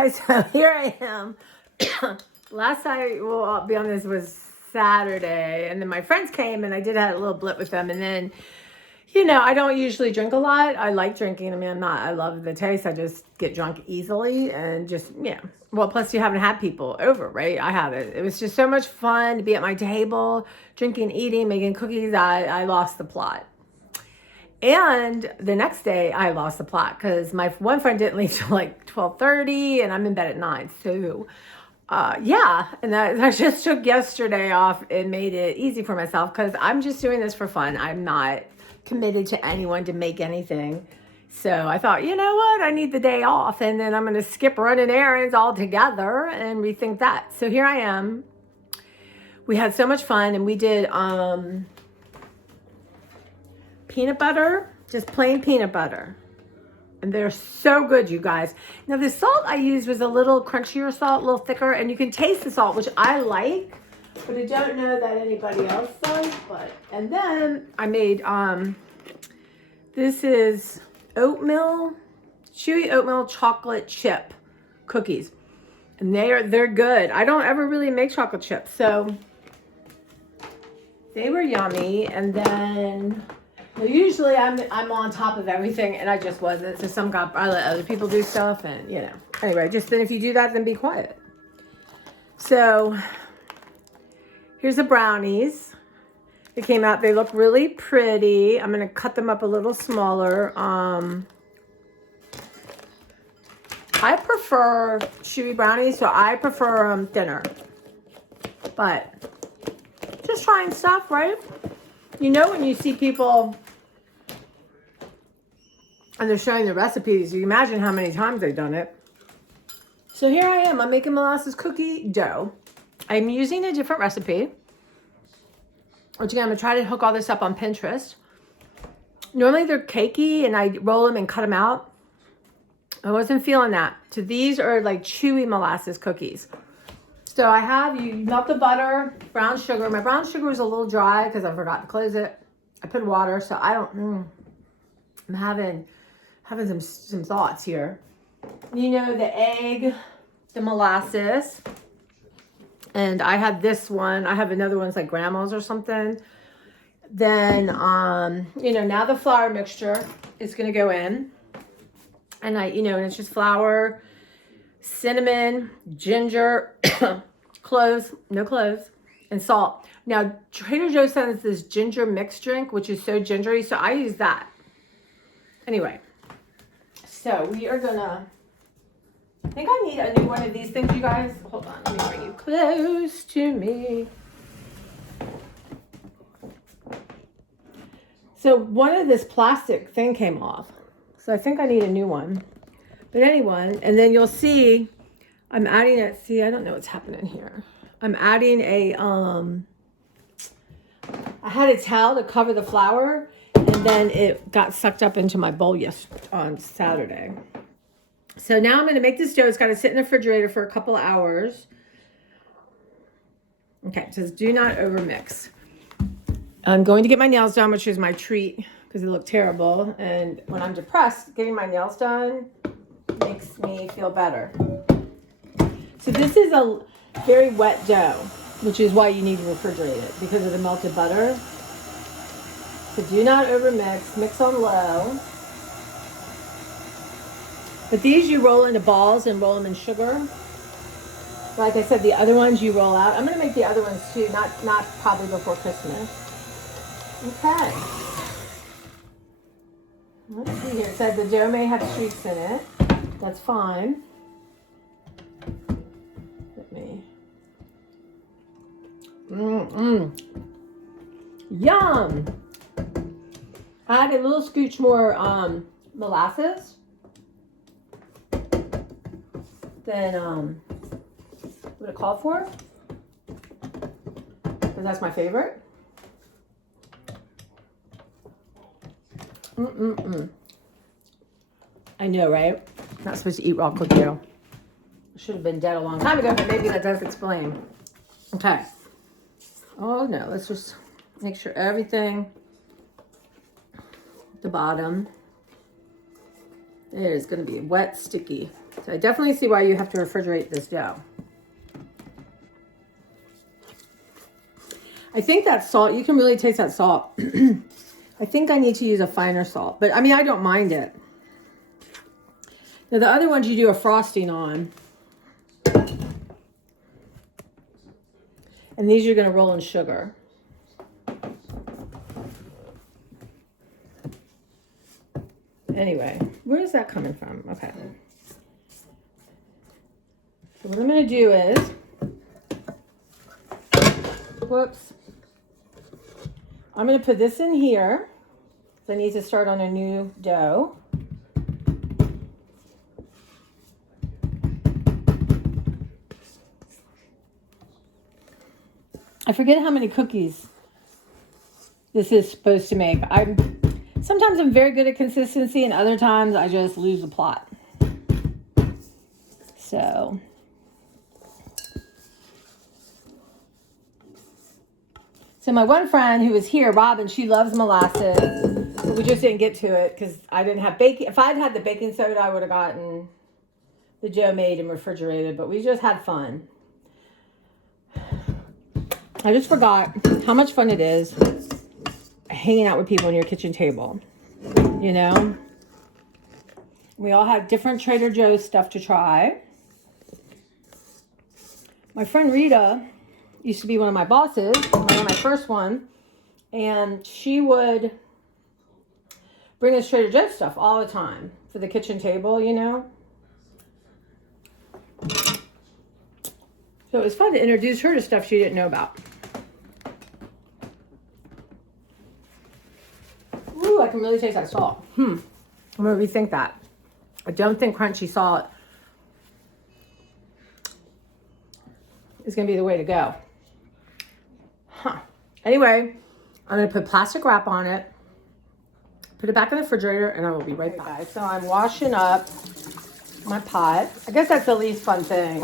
guys, so here I am. Last night, well, I'll be honest, was Saturday, and then my friends came, and I did have a little blip with them, and then, I don't usually drink a lot. I like drinking. I mean, I love the taste. I just get drunk easily, and just, well, plus you haven't had people over, right? I haven't. It was just so much fun to be at my table, drinking, eating, making cookies. I lost the plot. And the next day I lost the plot because my one friend didn't leave till like 12:30 and I'm in bed at 9. So and I just took yesterday off and made it easy for myself because I'm just doing this for fun. I'm not committed to anyone to make anything. So I thought, you know what? I need the day off, and then I'm going to skip running errands altogether and rethink that. So here I am. We had so much fun, and we did peanut butter, just plain peanut butter. And they're so good, you guys. Now the salt I used was a little crunchier salt, a little thicker, and you can taste the salt, which I like, but I don't know that anybody else does. And then I made, this is chewy oatmeal chocolate chip cookies. And they're good. I don't ever really make chocolate chips, so they were yummy. And then usually I'm on top of everything, and I just wasn't. So I let other people do stuff, and Anyway, just then if you do that, then be quiet. So here's the brownies. They came out. They look really pretty. I'm gonna cut them up a little smaller. I prefer chewy brownies, so I prefer them thinner. But just trying stuff, right? When you see people and they're showing the recipes, you imagine how many times they've done it. So here I am. I'm making molasses cookie dough. I'm using a different recipe, which again, I'm going to try to hook all this up on Pinterest. Normally they're cakey, and I roll them and cut them out. I wasn't feeling that. So these are like chewy molasses cookies. So you melt the butter, brown sugar. My brown sugar was a little dry because I forgot to close it. I put water, so I'm having some thoughts here. The egg, the molasses, and I had this one. I have another one's like grandma's or something. Then, now the flour mixture is going to go in. And and it's just flour, cinnamon, ginger, no cloves, and salt. Now, Trader Joe's sends this ginger mix drink, which is so gingery, so I use that. Anyway, so we are gonna, I think I need a new one of these things, you guys. Hold on, let me bring you close to me. So one of this plastic thing came off. So I think I need a new one. But anyway, and then you'll see I'm adding it. See, I don't know what's happening here. I'm adding I had a towel to cover the flour, and then it got sucked up into my bowl on Saturday. So now I'm going to make this dough. It's got to sit in the refrigerator for a couple of hours. Okay, it says do not overmix. I'm going to get my nails done, which is my treat because they look terrible. And when I'm depressed, getting my nails done makes me feel better. So this is a very wet dough, which is why you need to refrigerate it because of the melted butter. So do not overmix. Mix on low. But these you roll into balls and roll them in sugar. Like I said, the other ones you roll out. I'm going to make the other ones too, not probably before Christmas. Okay. Let's see here. It said the dough may have streaks in it. That's fine. Let me. Yum! Add a little scooch more molasses than what it called for. Because that's my favorite. I know, right? Not supposed to eat raw cookie dough. Should have been dead a long time ago, but maybe that does explain. Okay. Oh no, let's just make sure everything at the bottom. It is going to be wet, sticky. So I definitely see why you have to refrigerate this dough. I think that salt, you can really taste that salt. I think I need to use a finer salt, but I mean, I don't mind it. Now the other ones you do a frosting on. And these you're going to roll in sugar. Anyway, where is that coming from? Okay. So what I'm going to do is, whoops. I'm going to put this in here. So I need to start on a new dough. I forget how many cookies this is supposed to make. Sometimes I'm very good at consistency, and other times I just lose the plot. So my one friend who was here, Robin, she loves molasses, but we just didn't get to it because I didn't have baking. If I'd had the baking soda, I would have gotten the dough made and refrigerated, but we just had fun. I just forgot how much fun it is hanging out with people on your kitchen table. You know? We all had different Trader Joe's stuff to try. My friend Rita used to be one of my bosses, one of my first one, and she would bring us Trader Joe's stuff all the time for the kitchen table, you know? So it was fun to introduce her to stuff she didn't know about. Ooh, I can really taste that salt. I'm gonna rethink that. I don't think crunchy salt is gonna be the way to go. Anyway, I'm gonna put plastic wrap on it, put it back in the refrigerator, and I will be right back. Guys, so I'm washing up my pot. I guess that's the least fun thing,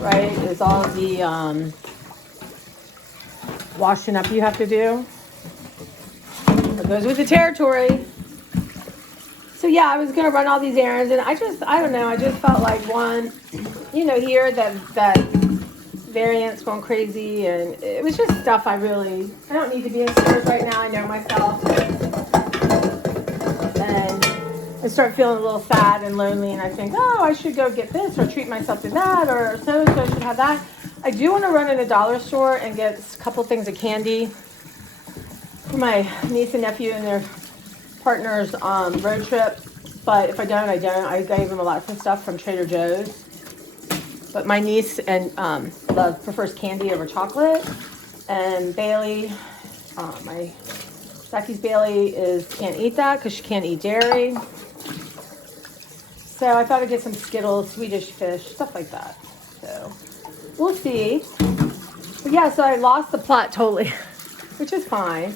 right? Is all the washing up you have to do. It goes with the territory. So yeah, I was gonna run all these errands, and I don't know, I just felt like one, you know, here that variant's going crazy, and it was just stuff I don't need to be in stores right now. I know myself, and I start feeling a little sad and lonely, and I think, oh, I should go get this or treat myself to that, or so should have that. I do want to run in a dollar store and get a couple things of candy for my niece and nephew and their partner's road trip. But if I don't, I don't. I gave them a lot of stuff from Trader Joe's. But my niece and prefers candy over chocolate. And Bailey, Becky's Bailey can't eat that because she can't eat dairy. So I thought I'd get some Skittles, Swedish Fish, stuff like that. So we'll see. But yeah, so I lost the plot totally, which is fine,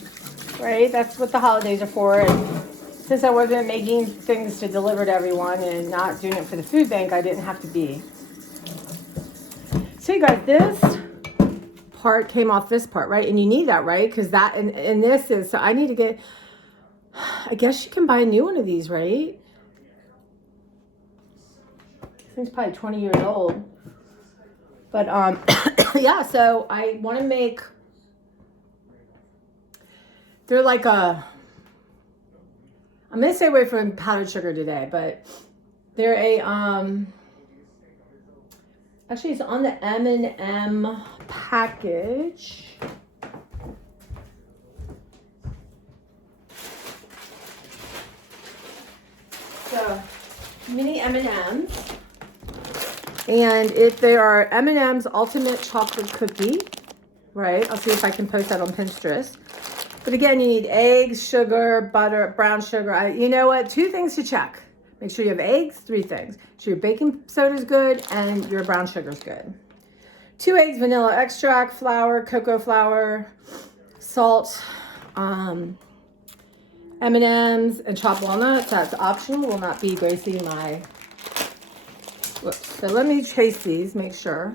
right? That's what the holidays are for. And since I wasn't making things to deliver to everyone and not doing it for the food bank, I didn't have to be. So you guys, this part came off this part, right? And you need that, right? Because that, and this is, so I need to get, I guess you can buy a new one of these, right? This thing's probably 20 years old. But, yeah, so I want to make, they're like I'm going to stay away from powdered sugar today, but they're actually it's on the M&M package. So, mini M&Ms. And they are M&M's Ultimate Chocolate Cookie, right? I'll see if I can post that on Pinterest. But again, you need eggs, sugar, butter, brown sugar. You know what? 2 things to check. Make sure you have eggs, 3 things. Make sure your baking soda is good and your brown sugar is good. 2 eggs, vanilla extract, flour, cocoa flour, salt, M&Ms, and chopped walnuts. That's optional. Will not be gracing my... Whoops. So let me taste these, make sure.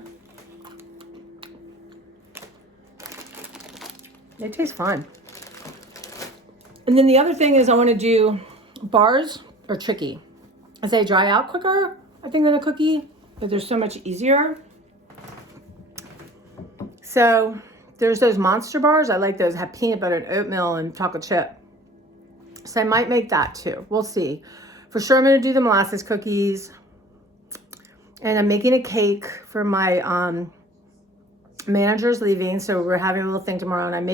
They taste fine. And then the other thing is I want to do bars are tricky. as they dry out quicker, I think, than a cookie, but they're so much easier. So there's those Monster bars. I like those. Have peanut butter and oatmeal and chocolate chip. So I might make that too. We'll see. For sure, I'm going to do the molasses cookies. And I'm making a cake for my manager's leaving. So we're having a little thing tomorrow. And I'm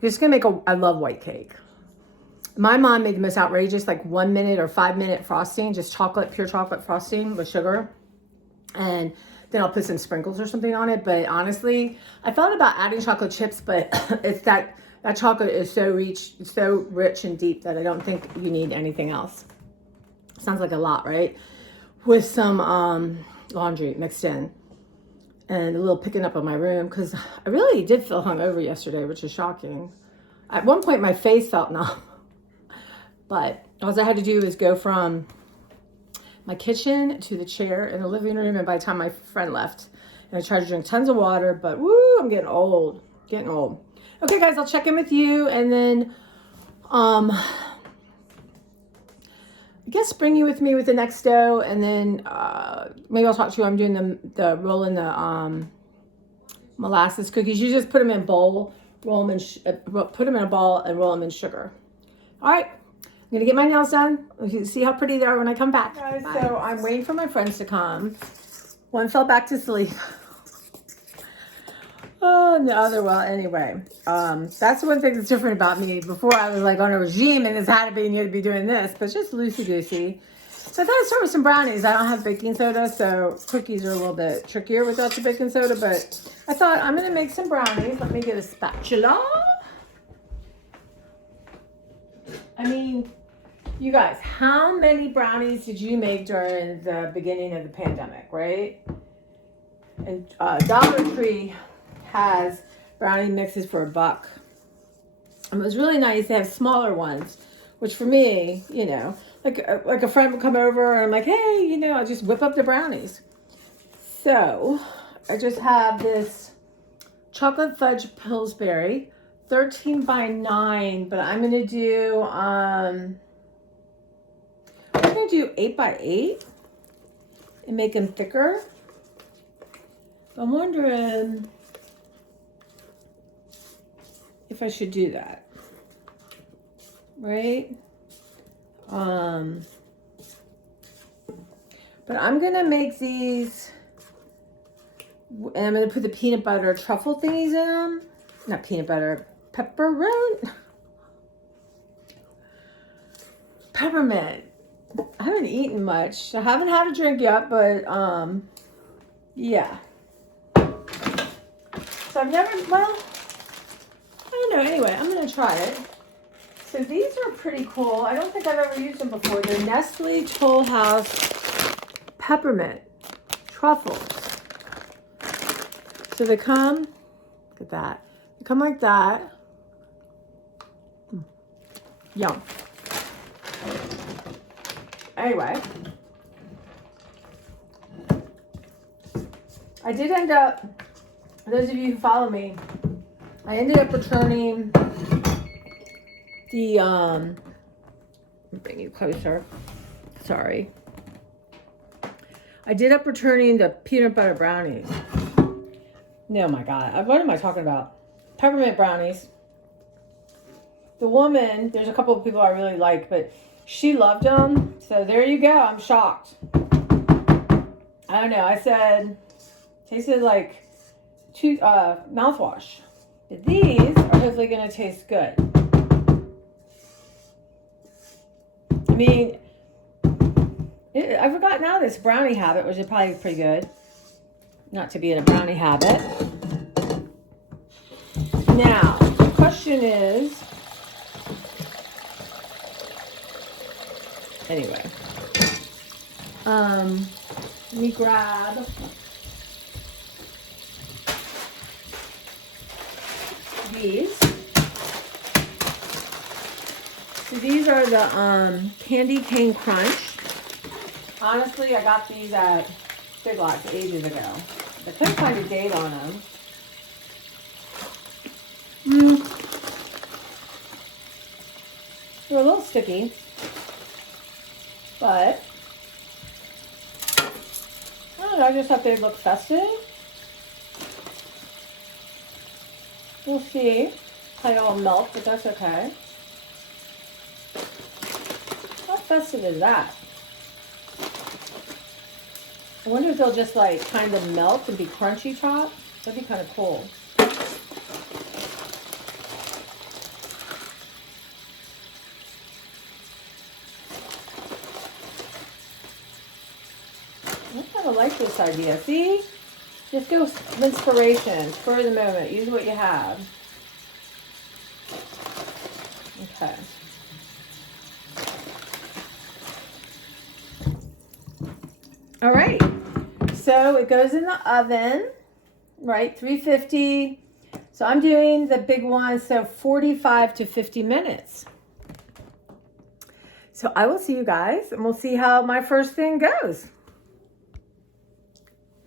just going to make I love white cake. My mom made the most outrageous, like 1 minute or 5 minute frosting, just pure chocolate frosting with sugar. And then I'll put some sprinkles or something on it. But honestly, I thought about adding chocolate chips, but it's that chocolate is so rich and deep that I don't think you need anything else. Sounds like a lot, right? With some laundry mixed in and a little picking up on my room, because I really did feel hungover yesterday, which is shocking. At one point, my face felt numb, but all I had to do was go from my kitchen to the chair in the living room, and by the time my friend left, and I tried to drink tons of water, but woo, I'm getting old. Okay, guys, I'll check in with you, and then I guess bring you with me with the next dough, and then maybe I'll talk to you. I'm doing the rolling the molasses cookies. You just put them in a bowl, roll them put them in a ball, and roll them in sugar. All right. I'm gonna get my nails done. See how pretty they are when I come back. Guys, so I'm waiting for my friends to come. One fell back to sleep. Oh, and the other, well, anyway. That's one thing that's different about me. Before I was like on a regime and this had to be, and you had to be doing this, but it's just loosey-goosey. So I thought I'd start with some brownies. I don't have baking soda, so cookies are a little bit trickier without the baking soda, but I thought I'm gonna make some brownies. Let me get a spatula. I mean, you guys, how many brownies did you make during the beginning of the pandemic, right? And Dollar Tree has brownie mixes for $1. And it was really nice. They have smaller ones, which for me, you know, like a friend would come over and I'm like, hey, you know, I just whip up the brownies. So I just have this chocolate fudge Pillsbury, 13 by 9, but I'm gonna do 8 by 8 and make them thicker. I'm wondering if I should do that, right? But I'm gonna make these, and I'm gonna put the peanut butter truffle thingies in them. Not peanut butter, peppermint. I haven't eaten much. I haven't had a drink yet, but yeah. So I've never, well, I don't know. Anyway, I'm gonna try it. So these are pretty cool. I don't think I've ever used them before. They're Nestle Toll House peppermint truffles. So they come, look at that. They come like that. Yum. Anyway, I did end up, those of you who follow me, I ended up returning the, let me bring you closer. Sorry. I did up returning the peanut butter brownies. No, my God. What am I talking about? Peppermint brownies. The woman, there's a couple of people I really like, but she loved them. So there you go. I'm shocked. I don't know. I said, tasted like mouthwash. But these are hopefully going to taste good. I mean, I forgot now this brownie habit, which is probably pretty good. Not to be in a brownie habit. Now, the question is, anyway, let me grab these. So these are the Candy Cane Crunch. Honestly, I got these at Big Lots ages ago. I couldn't find a date on them. They're a little sticky, but I just thought they'd look festive. We'll see how they all melt, but that's okay. How festive is that? I wonder if they'll just like kind of melt and be crunchy top. That'd be kind of cool. I kind of like this idea. See? Just go with inspiration for the moment. Use what you have. Okay. All right. So it goes in the oven, right? 350. So I'm doing the big one, so 45 to 50 minutes. So I will see you guys, and we'll see how my first thing goes.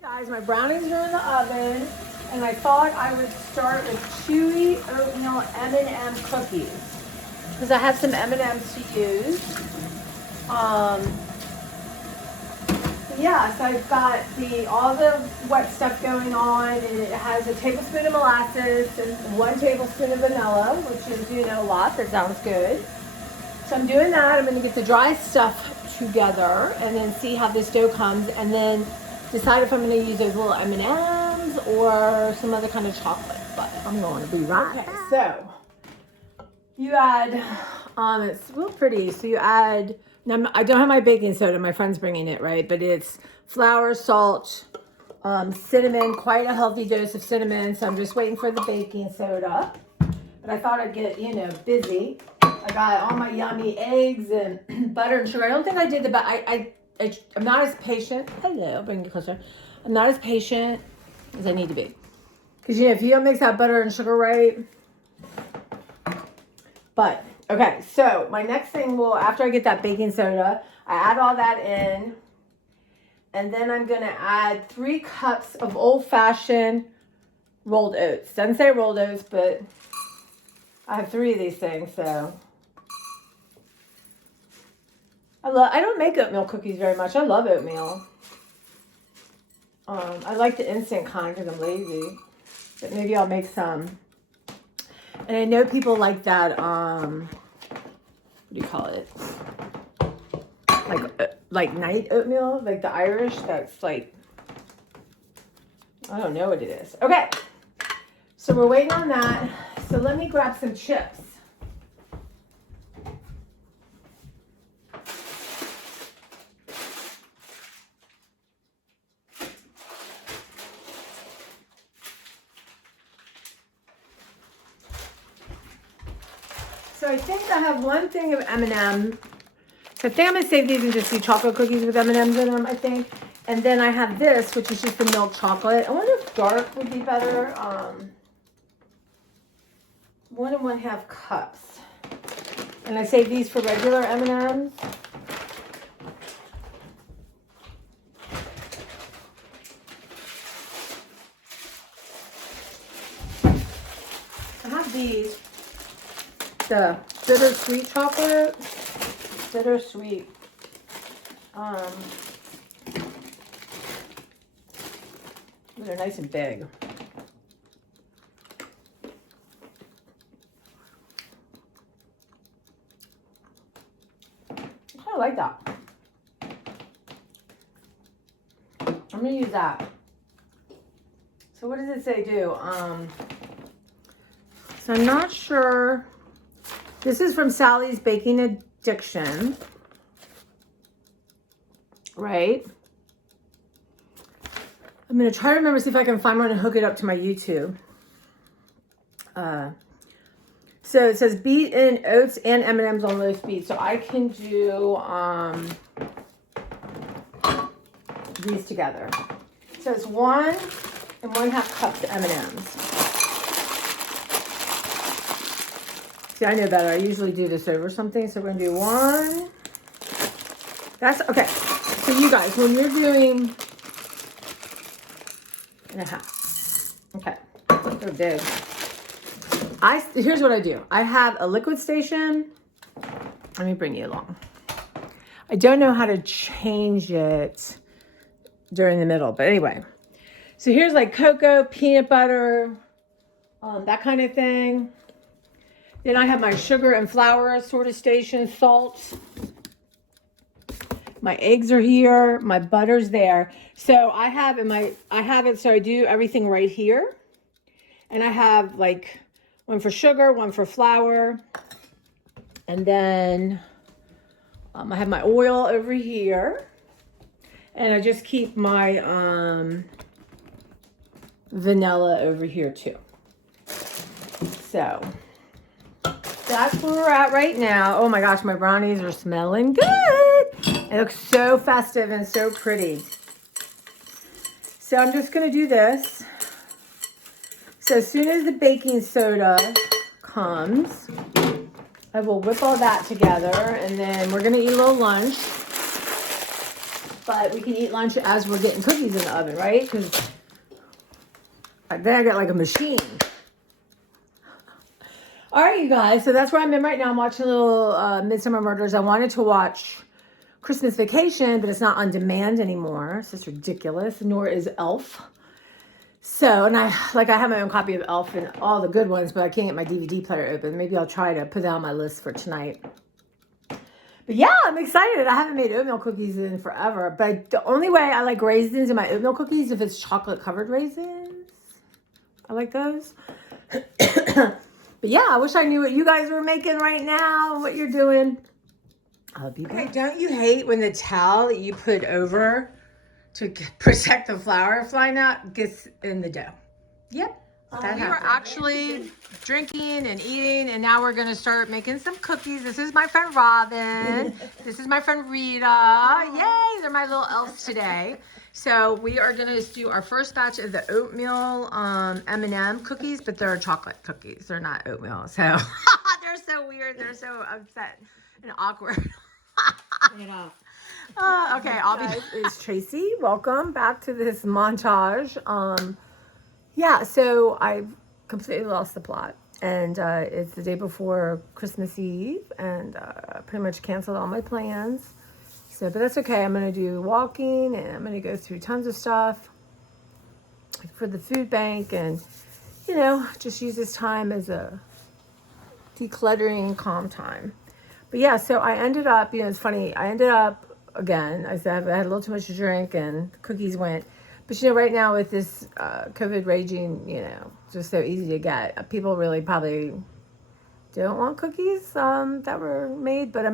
Guys, my brownies are in the oven, and I thought I would start with chewy oatmeal M&M cookies because I have some M&Ms to use. Yeah, so I've got all the wet stuff going on, and it has a tablespoon of molasses and 1 tablespoon of vanilla, which is, a lot. That sounds good. So I'm doing that. I'm going to get the dry stuff together and then see how this dough comes, and then decide if I'm going to use those little M&Ms or some other kind of chocolate. But I'm going to be right. Okay, so you add, it's real pretty. So you add. Now, I don't have my baking soda. My friend's bringing it, right? But it's flour, salt, cinnamon, quite a healthy dose of cinnamon. So I'm just waiting for the baking soda. But I thought I'd get, busy. I got all my yummy eggs and butter and sugar. I don't think I did the, but I'm not as patient. Hello, bring you closer. I'm not as patient as I need to be. Because, if you don't mix that butter and sugar right. But... okay, so my next thing after I get that baking soda, I add all that in. And then I'm going to add 3 cups of old-fashioned rolled oats. Doesn't say rolled oats, but I have 3 of these things, so. I don't make oatmeal cookies very much. I love oatmeal. I like the instant kind because I'm lazy. But maybe I'll make some. And I know people like that, what do you call it? Like night oatmeal, like the Irish, that's like, I don't know what it is. Okay, so we're waiting on that. So let me grab some chips. So I think I have 1 thing of M&M. So I think I'm going to save these and just do chocolate cookies with M&Ms in them, I think. And then I have this, which is just the milk chocolate. I wonder if dark would be better. 1 1/2 cups. And I save these for regular M&Ms. I have these. The bittersweet chocolate. Bittersweet. They're nice and big. I like that. I'm gonna use that. So what does it say do? So I'm not sure. This is from Sally's Baking Addiction, right? I'm going to try to remember, see if I can find one and hook it up to my YouTube. So it says beat in oats and M&Ms on low speed. So I can do these together. So it's 1 1/2 cups of M&Ms. See, I know better. I usually do this over something. So we're going to do 1. That's, okay. So you guys, when you're doing 1/2. Okay. They're big. Here's what I do. I have a liquid station. Let me bring you along. I don't know how to change it. during the middle. But anyway, so here's like cocoa, peanut butter, that kind of thing. Then I have my sugar and flour sort of station, salt. My eggs are here. My butter's there. So I have it. So I do everything right here. And I have like one for sugar, one for flour. And then I have my oil over here. And I just keep my vanilla over here too. So that's where we're at right now. Oh my gosh, my brownies are smelling good. It looks so festive and so pretty. So I'm just going to do this. So as soon as the baking soda comes, I will whip all that together, and then we're going to eat a little lunch. But we can eat lunch as we're getting cookies in the oven, right? Because then I get like a machine. All right, you guys. So that's where I'm in right now. I'm watching a little Midsummer Murders. I wanted to watch Christmas Vacation, but it's not on demand anymore. It's just ridiculous. Nor is Elf. So, and I have my own copy of Elf and all the good ones, but I can't get my DVD player open. Maybe I'll try to put that on my list for tonight. But yeah, I'm excited. I haven't made oatmeal cookies in forever. But the only way I like raisins in my oatmeal cookies if it's chocolate covered raisins. I like those. But yeah, I wish I knew what you guys were making right now, what you're doing. I'll be back. Don't you hate when the towel that you put over to protect the flour flying out gets in the dough? Yep. We were actually drinking and eating, and now we're going to start making some cookies. This is my friend Robin. This is my friend Rita. Yay, they're my little elves today. So we are going to do our first batch of the oatmeal M&M cookies, but they're chocolate cookies. They're not oatmeal. So they're so weird. They're so upset and awkward. Okay, it's Tracy. Welcome back to this montage. Yeah, so I've completely lost the plot, and it's the day before Christmas Eve, and I pretty much canceled all my plans. So, but that's okay. I'm going to do walking, and I'm going to go through tons of stuff for the food bank, and, you know, just use this time as a decluttering, calm time. But yeah, so I ended up, you know, it's funny. I ended up, again, I said I had a little too much to drink, and the cookies went. But, you know, right now with this COVID raging, you know, just so easy to get, people really probably don't want cookies that were made. But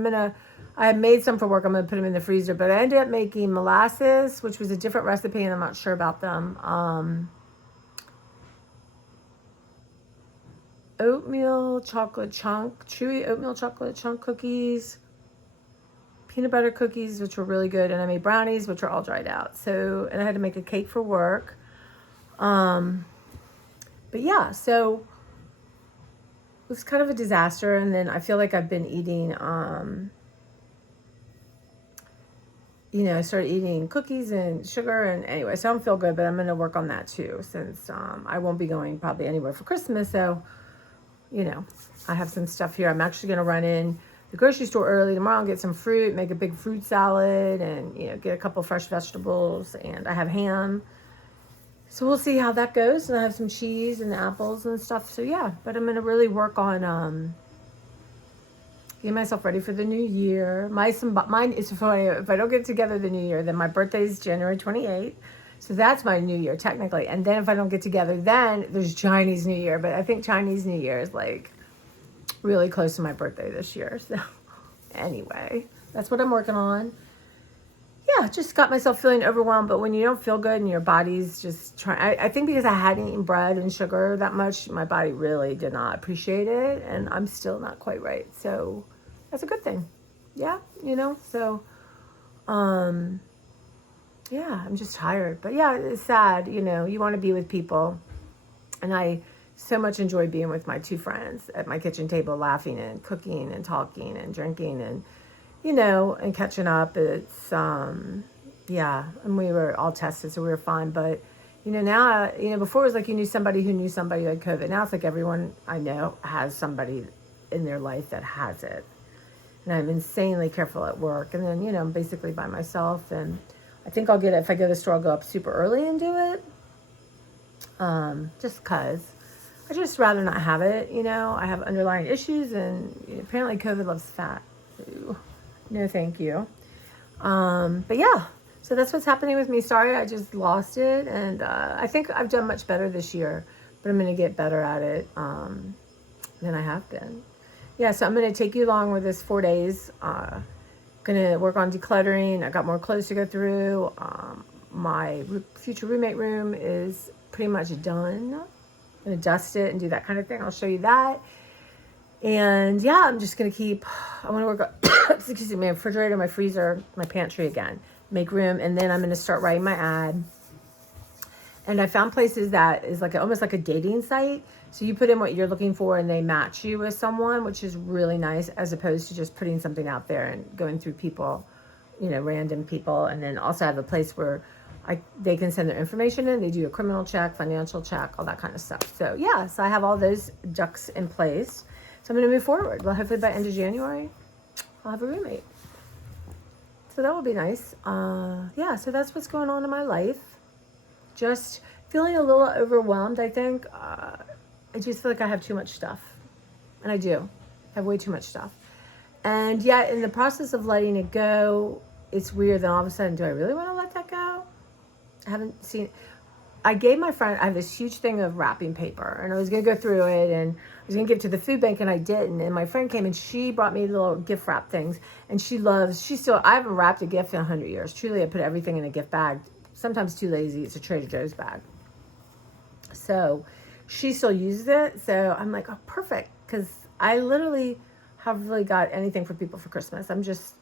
I made some for work. I'm going to put them in the freezer. But I ended up making molasses, which was a different recipe, and I'm not sure about them. Oatmeal chocolate chunk, chewy oatmeal chocolate chunk cookies. Peanut butter cookies, which were really good, and I made brownies, which are all dried out. So, and I had to make a cake for work. But yeah, so it was kind of a disaster. And then I feel like I've been eating, you know, I started eating cookies and sugar, and anyway, so I don't feel good, but I'm going to work on that too, since I won't be going probably anywhere for Christmas. So, you know, I have some stuff here. I'm actually going to run in the grocery store early tomorrow and get some fruit, make a big fruit salad, and, you know, get a couple fresh vegetables, and I have ham. So we'll see how that goes. And I have some cheese and apples and stuff. So yeah, but I'm going to really work on getting myself ready for the new year. Mine is funny. If I don't get together the new year, then my birthday is January 28th. So that's my new year technically. And then if I don't get together, then there's Chinese New Year. But I think Chinese New Year is like really close to my birthday this year. So anyway, that's what I'm working on. Yeah, just got myself feeling overwhelmed. But when you don't feel good and your body's just trying, I think because I hadn't eaten bread and sugar that much, my body really did not appreciate it. And I'm still not quite right. So that's a good thing. Yeah, you know, so, yeah, I'm just tired. But yeah, it's sad, you know, you want to be with people. And I so much enjoy being with my two friends at my kitchen table, laughing and cooking and talking and drinking and, you know, and catching up. It's, yeah, and we were all tested, so we were fine. But, you know, now, you know, before it was like you knew somebody who knew somebody who had COVID. Now it's like everyone I know has somebody in their life that has it. And I'm insanely careful at work. And then, you know, I'm basically by myself. And I think I'll get it if I go to the store. I'll go up super early and do it. Just cause I just rather not have it. You know, I have underlying issues, and apparently COVID loves fat. Ooh, no, thank you. But yeah, so that's what's happening with me. Sorry, I just lost it, and I think I've done much better this year, but I'm gonna get better at it than I have been. Yeah, so I'm gonna take you along with this 4 days. Gonna work on decluttering. I got more clothes to go through. My future roommate room is pretty much done. I'm gonna dust it and do that kind of thing. I'll show you that. And yeah, I'm just gonna I want to work on, excuse me, my refrigerator, my freezer, my pantry again. Make room, and then I'm gonna start writing my ad. And I found places that is like almost like a dating site. So you put in what you're looking for, and they match you with someone, which is really nice, as opposed to just putting something out there and going through people, random people. And then also I have a place where they can send their information in. They do a criminal check, financial check, all that kind of stuff. So yeah, so I have all those ducks in place. So I'm going to move forward. Well, hopefully by end of January, I'll have a roommate. So that will be nice. Yeah, so that's what's going on in my life. Just feeling a little overwhelmed, I think. I just feel like I have too much stuff. And I do. I have way too much stuff. And yet, in the process of letting it go, it's weird. Then all of a sudden, do I really want to let that go? I haven't seen... I gave my friend, I have this huge thing of wrapping paper, and I was going to go through it, and I was going to give it to the food bank, and I didn't. And my friend came, and she brought me little gift wrap things, and I haven't wrapped a gift in 100 years. Truly, I put everything in a gift bag. Sometimes too lazy. It's a Trader Joe's bag. So she still uses it. So I'm like, oh, perfect. Because I literally haven't really got anything for people for Christmas. I'm just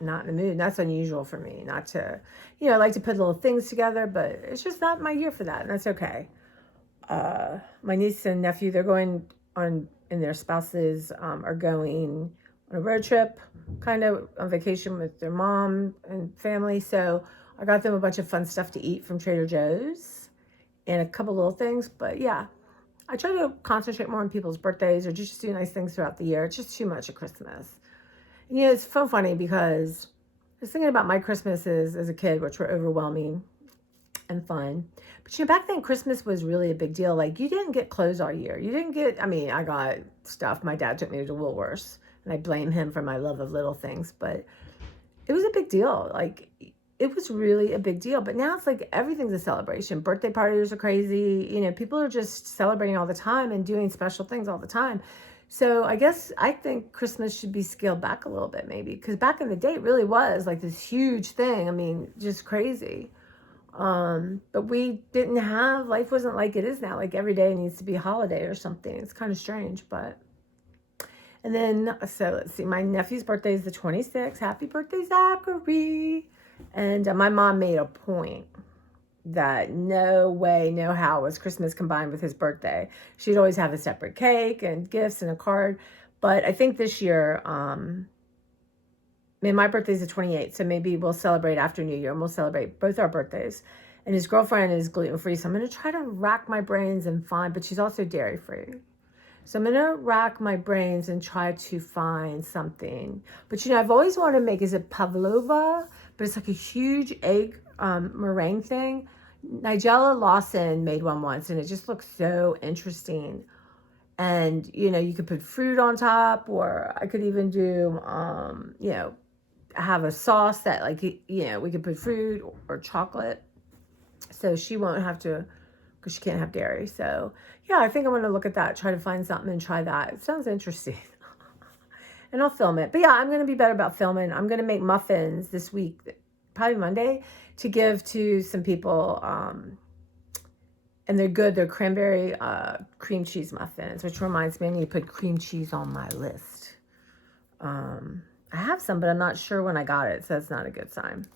not in the mood. And that's unusual for me, not to, I like to put little things together, but it's just not my year for that. And that's okay. My niece and nephew, they're going on, and their spouses are going on a road trip, kind of on vacation with their mom and family. So I got them a bunch of fun stuff to eat from Trader Joe's and a couple little things. But yeah, I try to concentrate more on people's birthdays or just do nice things throughout the year. It's just too much at Christmas. And, it's so funny because I was thinking about my Christmases as a kid, which were overwhelming and fun. But, back then Christmas was really a big deal. Like, you didn't get clothes all year. You didn't get, I got stuff. My dad took me to Woolworths, and I blame him for my love of little things. But it was a big deal. Like, it was really a big deal. But now it's like everything's a celebration. Birthday parties are crazy. People are just celebrating all the time and doing special things all the time. So I think Christmas should be scaled back a little bit, maybe, because back in the day it really was like this huge thing. Just crazy. But we didn't have, life wasn't like it is now. Like every day needs to be a holiday or something. It's kind of strange, but. And then, so let's see, my nephew's birthday is the 26th. Happy birthday, Zachary. And my mom made a point that no way, no how was Christmas combined with his birthday. She'd always have a separate cake and gifts and a card. But I think this year, my birthday's the 28th, so maybe we'll celebrate after New Year, and we'll celebrate both our birthdays. And his girlfriend is gluten-free, so I'm going to try to rack my brains and find, but she's also dairy-free. So I'm going to rack my brains and try to find something. But, I've always wanted to make, is it pavlova? But it's like a huge egg meringue thing. Nigella Lawson made one once, and it just looks so interesting. And, you could put fruit on top, or I could even do, have a sauce that, like, we could put fruit or chocolate. So she won't have to, because she can't have dairy. So, yeah, I think I'm going to look at that, try to find something and try that. It sounds interesting. And I'll film it. But yeah, I'm going to be better about filming. I'm going to make muffins this week, probably Monday, to give to some people. And they're good. They're cranberry cream cheese muffins, which reminds me I need to put cream cheese on my list. I have some, but I'm not sure when I got it, so that's not a good sign.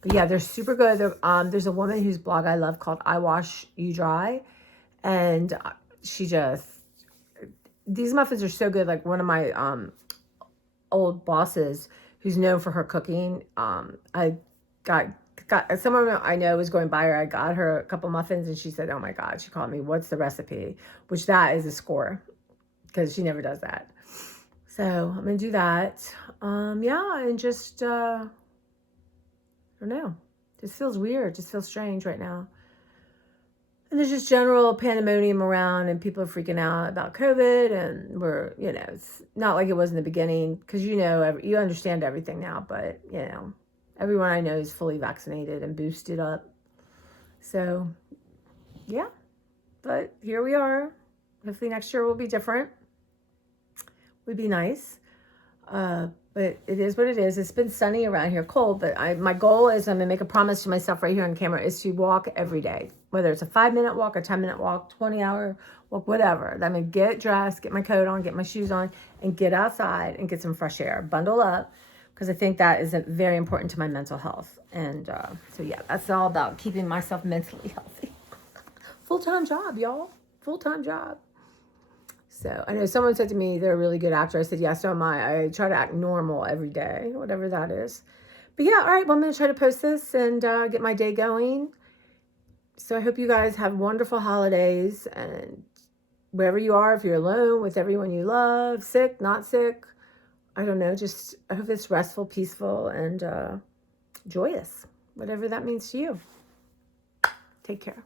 But yeah, they're super good. There's a woman whose blog I love called I Wash You Dry. And these muffins are so good. Like one of my old bosses who's known for her cooking, I got someone I know was going by her. I got her a couple muffins, and she said, oh my God, she called me, what's the recipe? Which that is a score, because she never does that. So I'm going to do that. Yeah, and just, I don't know. Just feels weird. Just feels strange right now. And there's just general pandemonium around, and people are freaking out about COVID, and we're, you know, it's not like it was in the beginning, because you know, you understand everything now, but, you know, everyone I know is fully vaccinated and boosted up. So, yeah, but here we are. Hopefully next year will be different. Would be nice. But it is what it is. It's been sunny around here, cold, but my goal is, I'm going to make a promise to myself right here on camera, is to walk every day. Whether it's a 5-minute walk, a 10-minute walk, 20-hour walk, whatever. I'm going to get dressed, get my coat on, get my shoes on, and get outside and get some fresh air. Bundle up, because I think that is very important to my mental health. And so, yeah, that's all about keeping myself mentally healthy. Full-time job, y'all. Full-time job. So I know someone said to me, they're a really good actor. I said, yes, so am I. I try to act normal every day, whatever that is. But yeah, all right, well, I'm going to try to post this and get my day going. So I hope you guys have wonderful holidays, and wherever you are, if you're alone, with everyone you love, sick, not sick, I don't know, just I hope it's restful, peaceful, and joyous, whatever that means to you. Take care.